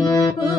people.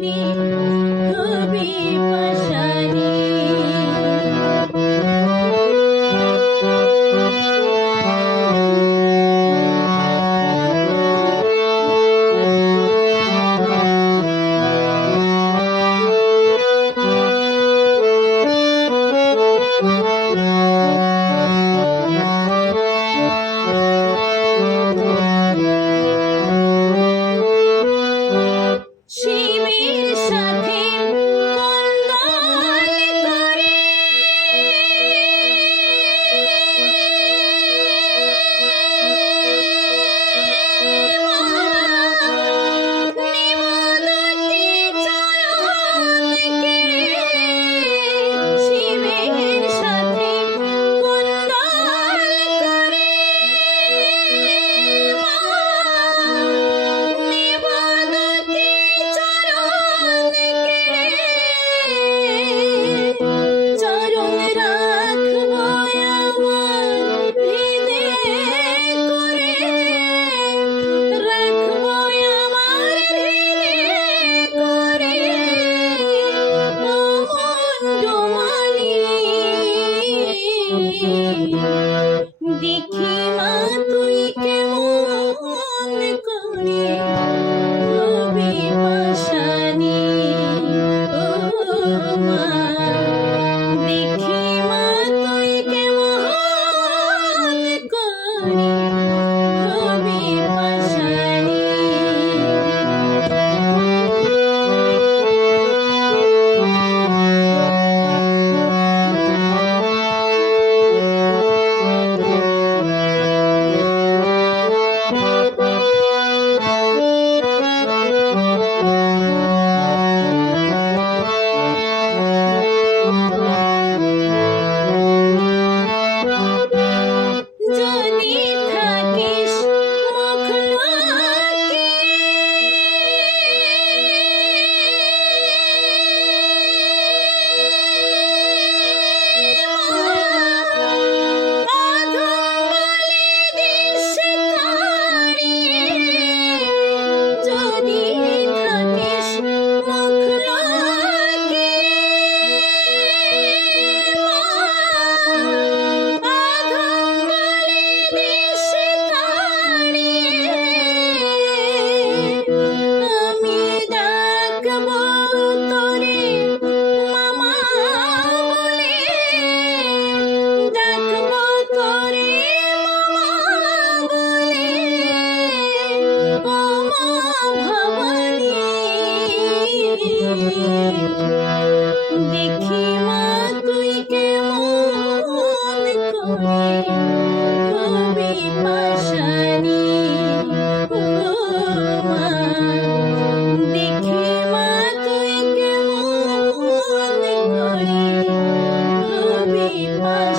me. my